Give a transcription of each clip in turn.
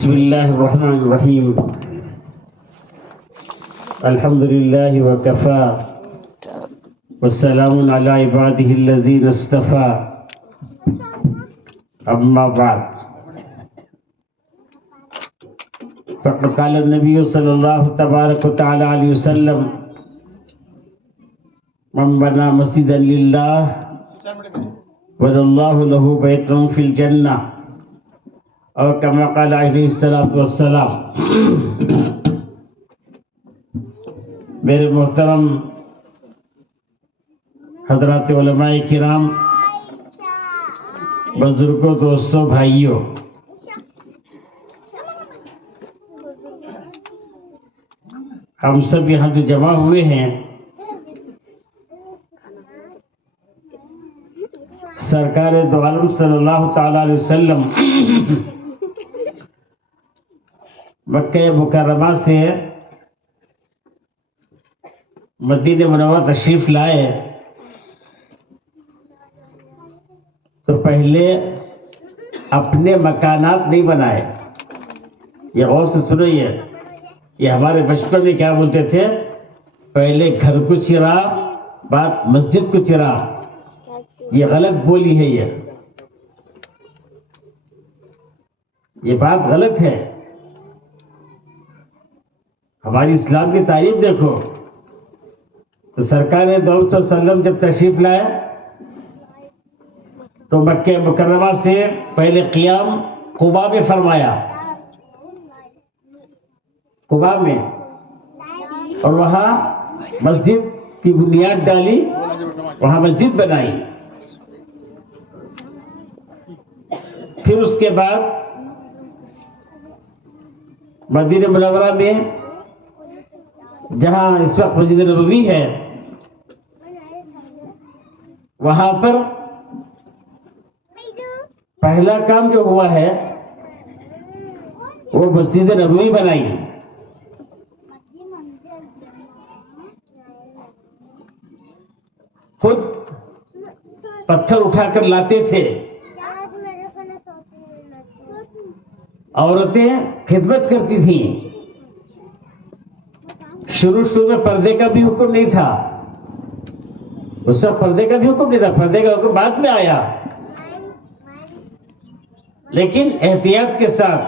بسم الله الرحمن الرحيم. الحمد لله وكفى والسلام على عباده الذين اصطفى. أما بعد، فقد قال النبي صلى الله تبارك وتعالى عليه وسلم: من بنى مسجدا لله بنى الله له بيتا في الجنة، اور کما قال علیہ الصلوۃ والسلام. میرے محترم حضرات علماء کرام، بزرگوں، دوستوں، بھائیوں، ہم سب یہاں جو جمع ہوئے ہیں، سرکار دو عالم صلی اللہ تعالی علیہ وسلم مکہ مکرمہ سے مدینہ منورہ تشریف لائے تو پہلے اپنے مکانات نہیں بنائے. یہ غور سے سنو، یہ ہمارے بچپن میں کیا بولتے تھے؟ پہلے گھر کو چرا، بعد مسجد کو چرا. یہ غلط بولی ہے. یہ بات غلط ہے. ہماری اسلام کی تعریف دیکھو تو سرکار دو علیہ وسلم جب تشریف لائے تو مکہ مکرمہ سے پہلے قیام قباء میں فرمایا، قباء میں، اور وہاں مسجد کی بنیاد ڈالی، وہاں مسجد بنائی. پھر اس کے بعد مدینہ منورہ میں، جہاں اس وقت مسجد نبوی ہے، وہاں پر پہلا کام جو ہوا ہے وہ مسجد نبوی بنائی. خود پتھر اٹھا کر لاتے تھے. عورتیں خدمت کرتی تھیں. شروع میں پردے کا بھی حکم نہیں تھا. اس وقت پردے کا بھی حکم نہیں تھا، پردے کا حکم بعد میں آیا. لیکن احتیاط کے ساتھ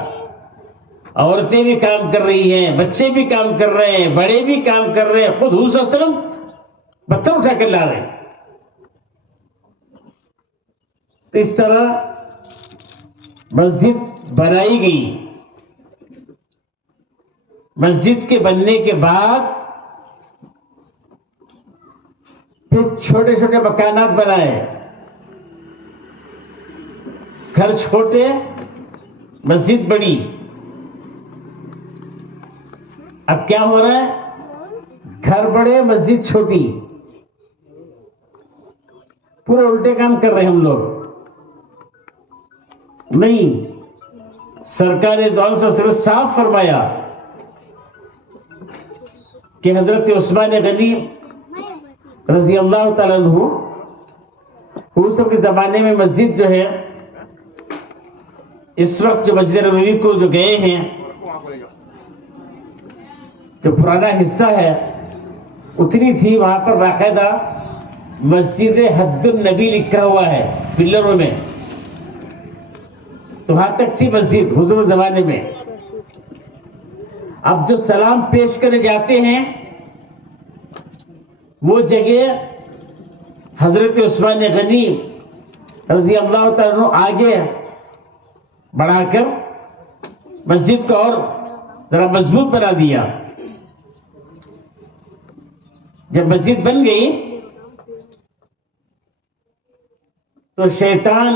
عورتیں بھی کام کر رہی ہیں، بچے بھی کام کر رہے ہیں، بڑے بھی کام کر رہے ہیں. خود حضور صلی اللہ علیہ وسلم پتھر اٹھا کر لا رہے ہیں. اس طرح مسجد بنائی گئی. مسجد کے بننے کے بعد پھر چھوٹے چھوٹے مکانات بنائے. گھر چھوٹے، مسجد بڑی. اب کیا ہو رہا ہے؟ گھر بڑے، مسجد چھوٹی. پورے الٹے کام کر رہے ہیں ہم لوگ. نہیں، سرکار دو عالم صلی اللہ علیہ وسلم صاف فرمایا کہ حضرت عثمان غنی رضی اللہ تعالیٰ عنہ، اس کے زمانے میں مسجد جو ہے، اس وقت جو مسجد نبوی کو جو گئے ہیں، جو پرانا حصہ ہے اتنی تھی. وہاں پر باقاعدہ مسجد حد النبی لکھا ہوا ہے پلروں میں. تو وہاں تک تھی مسجد حضور زمانے میں. اب جو سلام پیش کرنے جاتے ہیں وہ جگہ حضرت عثمان غنی رضی اللہ تعالیٰ عنہ آگے بڑھا کر مسجد کو اور ذرا مضبوط بنا دیا. جب مسجد بن گئی تو شیطان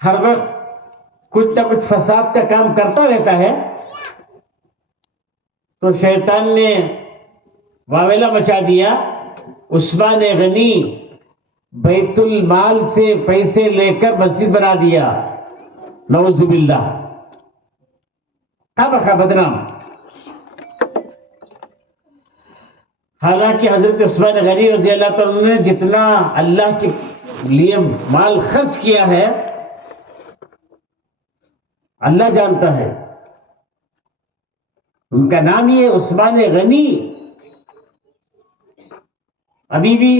ہر وقت کچھ نہ کچھ فساد کا کام کرتا رہتا ہے. تو شیطان نے واویلا مچا دیا. عثمان غنی بیت المال سے پیسے لے کر مسجد بنا دیا. نعوذ باللہ. خواہ بدنام. حالانکہ حضرت عثمان غنی رضی اللہ تعالیٰ عنہ نے جتنا اللہ کے لیے مال خرچ کیا ہے، اللہ جانتا ہے. ان کا نام ہی ہے عثمان غنی. ابھی بھی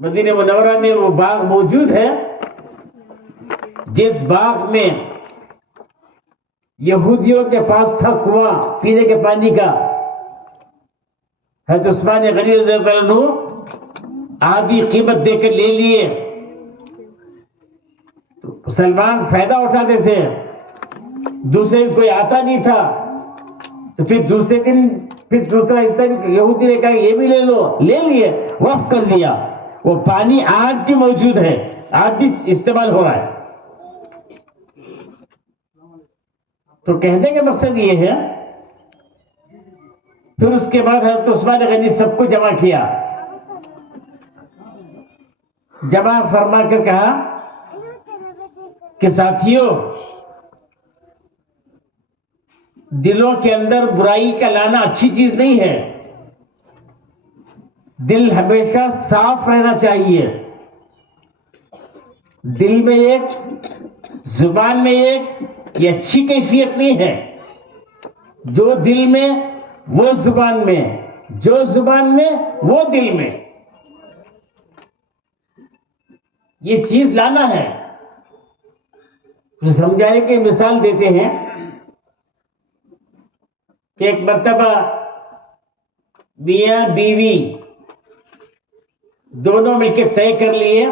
مدینہ منورہ میں وہ باغ موجود ہے جس باغ میں یہودیوں کے پاس تھا کنواں پینے کے پانی کا. حضرت عثمان غنی رضی اللہ عنہ آدھی قیمت دے کر لے لیے. تو مسلمان فائدہ اٹھاتے تھے. دوسرے دن کوئی آتا نہیں تھا تو پھر دوسرے دن پھر دوسرا حصہ یہودی نے کہا یہ بھی لے لو. لے لیے, وقف کر لیا. وہ پانی آج بھی موجود ہے, آج بھی استعمال ہو رہا ہے. تو کہنے کا مقصد یہ ہے, پھر اس کے بعد حضرت عثمان غنی سب کو جمع کیا. جمع فرما کر کہا کہ ساتھیوں, دلوں کے اندر برائی کا لانا اچھی چیز نہیں ہے. دل ہمیشہ صاف رہنا چاہیے. دل میں ایک, زبان میں ایک, یہ اچھی کیفیت نہیں ہے. جو دل میں وہ زبان میں, جو زبان میں وہ دل میں, یہ چیز لانا ہے. سمجھانے کی مثال دیتے ہیں کہ ایک مرتبہ میاں بیوی دونوں مل کے طے کر لیے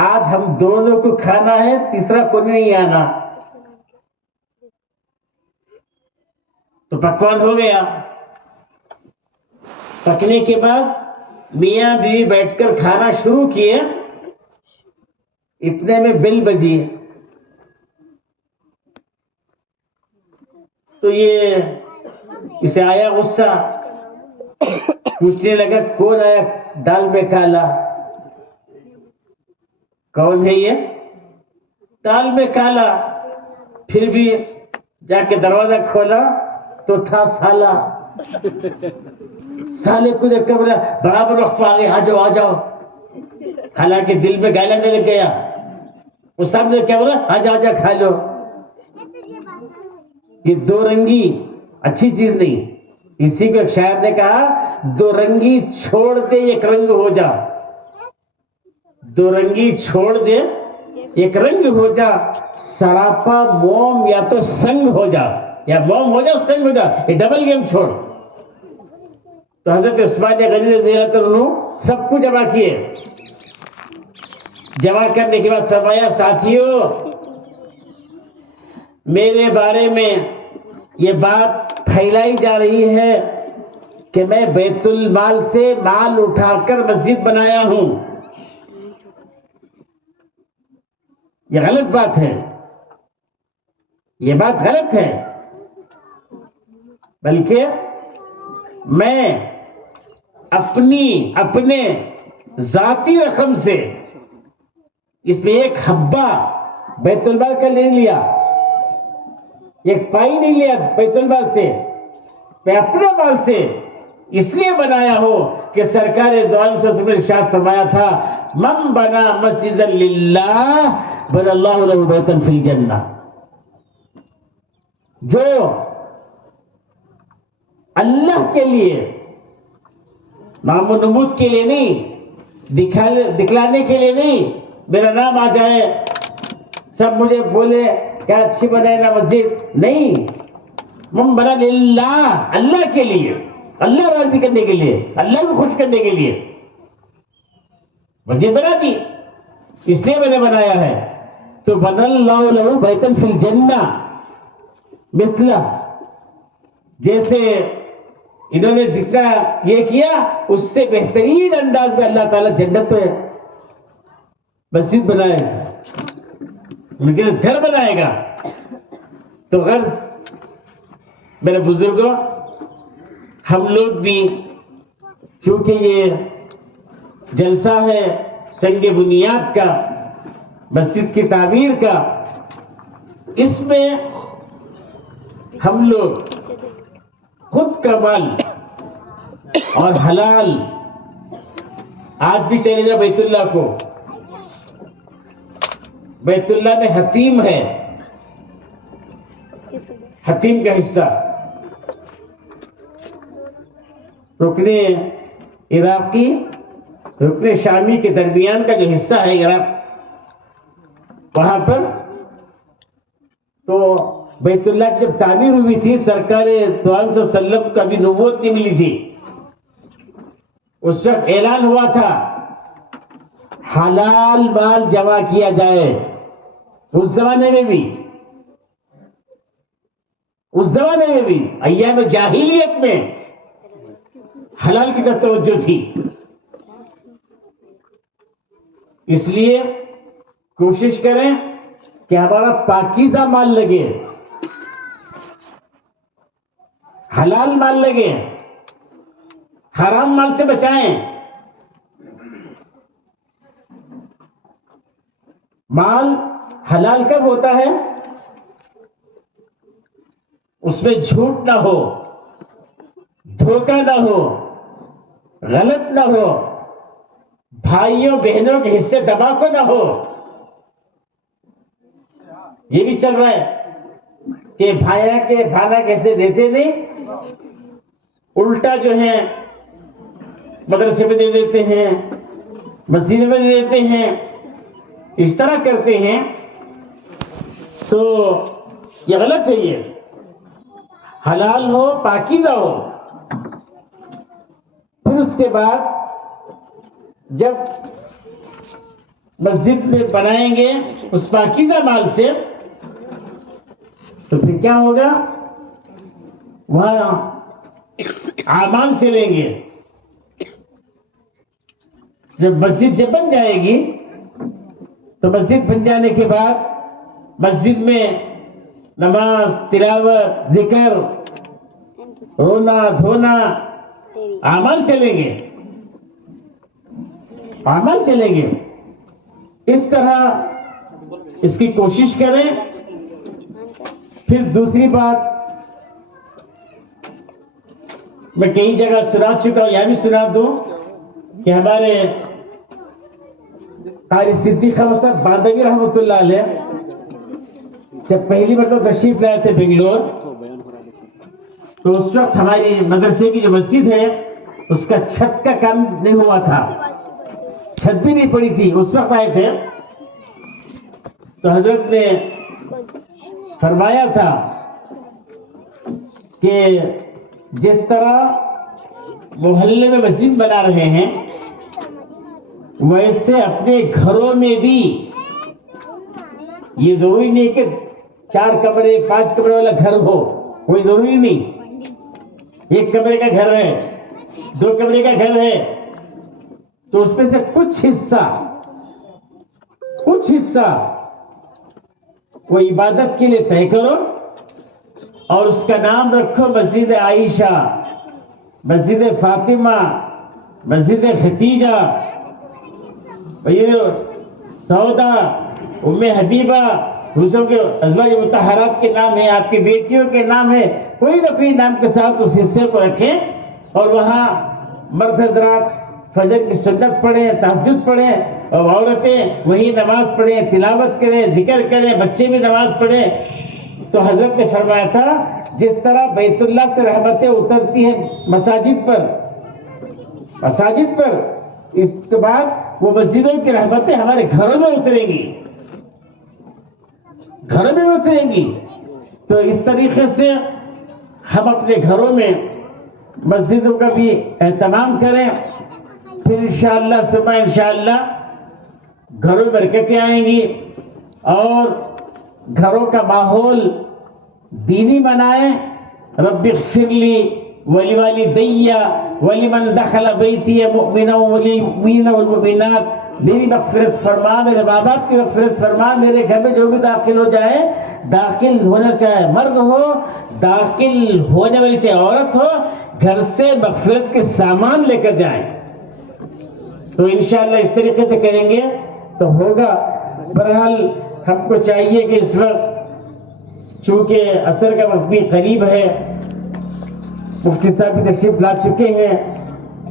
آج ہم دونوں کو کھانا ہے, تیسرا کوئی نہیں آنا. تو پکوان ہو گیا. پکنے کے بعد میاں بیوی بیٹھ کر کھانا شروع کیے. اتنے میں بیل بجی. تو یہ اسے آیا غصہ, پوچھنے لگا کون آیا دال میں کالا؟ کون ہے یہ دال میں کالا؟ پھر بھی جا کے دروازہ کھولا تو تھا سالا. سالے کو دیکھ کر بولا برابر وقت آ گئے, آ جاؤ آ جاؤ. حالانکہ دل میں گالا نہیں لگ گیا. اس سامنے کیا بولا, آجا آجا کھا لو. یہ دو رنگی اچھی چیز نہیں. اسی کو ایک شاعر نے کہا دو رنگی چھوڑ دے ایک رنگ ہو جا. دو رنگی چھوڑ دے ایک رنگ ہو جا. سراپا موم یا تو سنگ ہو جا, یا موم ہو جا سنگ ہو جا. یہ ڈبل گیم چھوڑ. تو حضرت عثمان غنی رضی اللہ عنہ سب کو جمع کیے. جمع کرنے کے بعد فرمایا ساتھیوں, میرے بارے میں یہ بات پھیلائی جا رہی ہے کہ میں بیت المال سے مال اٹھا کر مسجد بنایا ہوں. یہ غلط بات ہے, یہ بات غلط ہے. بلکہ میں اپنے ذاتی رقم سے اس میں ایک حبہ بیت المال کا نہیں لیا, ایک پائی نہیں لیا بیت المال سے. میں اپنے مال سے اس لیے بنایا ہو کہ سرکار دو عالم صلی اللہ علیہ وسلم نے ارشاد فرمایا تھا من بنا مسجدا للہ بنى اللہ له بیتا فی الجنہ. جو اللہ کے لیے, نام و نمود کے لیے نہیں, دکھلانے کے لیے نہیں, میرا نام آ جائے سب مجھے بولے کیا اچھی بنائے نا مسجد, نہیں. من بنا للہ, اللہ کے لیے, اللہ راضی کرنے کے لیے, اللہ کو خوش کرنے کے لیے مسجد بنا دی. اس لیے میں نے بنایا ہے. تو بنى اللہ له بیتا فی الجنہ, مثلا جیسے انہوں نے جتنا یہ کیا اس سے بہترین انداز میں اللہ تعالیٰ جنت میں مسجد بنائے, ان کے لیے گھر بنائے گا. تو غرض میرے بزرگوں, ہم لوگ بھی چونکہ یہ جلسہ ہے سنگ بنیاد کا, مسجد کی تعمیر کا, اس میں ہم لوگ خود کا مال اور حلال آج بھی چلے گا بیت اللہ کو. بیت اللہ میں حتیم ہے, حتیم کا حصہ، رکن عراقی رکن شامی کے درمیان کا جو حصہ ہے عراق، وہاں پر تو بیت اللہ کی جب تعمیر ہوئی تھی، سرکار دو عالم صلی اللہ علیہ وسلم کو ابھی نبوت نہیں ملی تھی، اس وقت اعلان ہوا تھا حلال مال جمع کیا جائے۔ اس زمانے میں بھی ایام جاہلیت میں حلال کی طرف توجہ تھی، اس لیے کوشش کریں کہ ہمارا پاکیزہ مال لگے، حلال مال لگے، حرام مال سے بچائیں۔ مال حلال کب ہوتا ہے؟ اس میں جھوٹ نہ ہو، دھوکہ نہ ہو، غلط نہ ہو، بھائیوں بہنوں کے حصے دبا کو نہ ہو۔ یہ بھی چل رہا ہے کہ بھایا کے کھانا کیسے دیتے نہیں، الٹا جو ہے مدرسے میں دے دیتے ہیں، مسجد میں دے دیتے ہیں، اس طرح کرتے ہیں، تو یہ غلط ہے۔ یہ حلال ہو، پاکیزہ ہو۔ پھر اس کے بعد جب مسجد میں بنائیں گے اس پاکیزہ مال سے، تو پھر کیا ہوگا؟ وہاں اعمال چلیں گے۔ جب مسجد بن جائے گی تو مسجد بن جانے کے بعد مسجد میں نماز، تلاوت، ذکر، رونا دھونا، اعمال چلیں گے، اعمال چلیں گے۔ اس طرح اس کی کوشش کریں۔ پھر دوسری بات میں کئی جگہ سنا چکا ہوں، یہاں بھی سنا دوں کہ ہمارے قاری صدیق احمد صاحب باندھوی رحمۃ اللہ علیہ جب پہلی مرتبہ تشریف لائے تھے بنگلور، تو اس وقت ہماری مدرسے کی جو مسجد ہے اس کا چھت کا کام نہیں ہوا تھا، چھت بھی نہیں پڑی تھی، اس وقت آئے تھے۔ تو حضرت نے فرمایا تھا کہ جس طرح محلے میں مسجد بنا رہے ہیں، ویسے اپنے گھروں میں بھی، یہ ضروری نہیں کہ 4 کمرے 5 کمرے والا گھر ہو، کوئی ضروری نہیں۔ 1 کمرے کا گھر ہے، 2 کمرے کا گھر ہے، تو اس میں سے کچھ حصہ وہ عبادت کے لیے طے کرو، اور اس کا نام رکھو مسجد عائشہ، مسجد فاطمہ، مسجد ختیجہ، یہ سودا، ام حبیبہ، دوسروں کے ازواج مطہرات کے نام ہے، آپ کی بیٹیوں کے نام ہے، کوئی نہ کوئی نام کے ساتھ اس حصے کو رکھیں، اور وہاں مرد حضرات فجر کی سنت پڑھیں، تہجد پڑھیں، اور عورتیں وہی نماز پڑھیں، تلاوت کریں، ذکر کریں، بچے بھی نماز پڑھیں۔ تو حضرت نے فرمایا تھا جس طرح بیت اللہ سے رحمتیں اترتی ہیں مساجد پر، اس کے بعد وہ مسجدوں کی رحمتیں ہمارے گھروں میں اتریں گی، تو اس طریقے سے ہم اپنے گھروں میں مسجدوں کا بھی اہتمام کریں۔ پھر انشاءاللہ ثم انشاءاللہ گھروں میں برکتیں آئیں گی، اور گھروں کا ماحول دینی بنائیں۔ رب اغفر لی ولوالدی ولمن دخل بیتی مؤمنا وللمؤمنین والمؤمنات، میری مغفرت فرما، میرے ماں باپ کی مغفرت فرما، میرے گھر میں جو بھی داخل ہو جائے، داخل ہونا چاہے مرد ہو، داخل ہونے والی چاہے عورت ہو، گھر سے مغفرت کے سامان لے کر جائیں۔ تو انشاءاللہ اس طریقے سے کریں گے تو ہوگا۔ بہرحال ہم کو چاہیے کہ اس وقت چونکہ عصر کا وقت بھی قریب ہے، مفتی صاحب بھی تشریف لا چکے ہیں،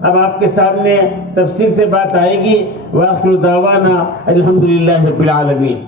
اب آپ کے سامنے تفصیل سے بات آئے گی۔ وآخر دعوانا الحمدللہ رب العالمین۔